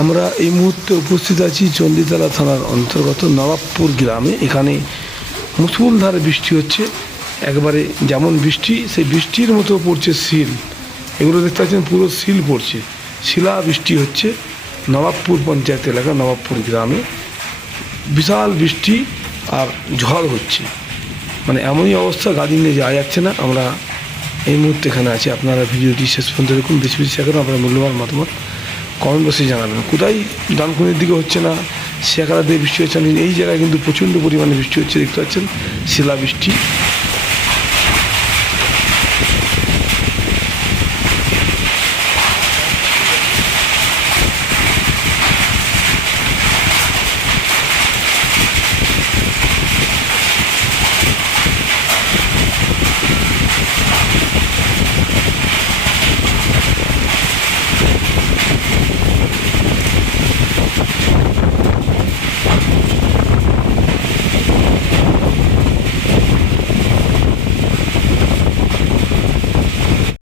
আমরা এই মুহূর্তে উপস্থিত আছি চণ্ডীতলা থানার অন্তর্গত নবাবপুর গ্রামে। এখানে মুষলধারে বৃষ্টি হচ্ছে, একবারে যেমন বৃষ্টি সেই বৃষ্টির মতো পড়ছে শিল। এগুলো দেখতে পাচ্ছেন পুরো শিল পড়ছে, শিলা বৃষ্টি হচ্ছে নবাবপুর পঞ্চায়েত এলাকা নবাবপুর গ্রামে। বিশাল বৃষ্টি আর ঝড় হচ্ছে, মানে এমনই অবস্থা গাড়ি নিয়ে যাওয়া যাচ্ছে না। আমরা এই মুহূর্তে এখানে আছি। আপনারা ভিডিওটি শেষ পর্যন্ত দেখুন, বেশি বেশি শেয়ার করুন, আপনার মূল্যবান মতামত কমেন্ট বক্সে জানাবেন। কোথায় ডানকুনির দিকে হচ্ছে না, শেখারা দিয়ে বৃষ্টি হচ্ছে না, এই জায়গায় কিন্তু প্রচণ্ড পরিমাণে বৃষ্টি হচ্ছে। দেখতে পাচ্ছেন শিলা বৃষ্টি।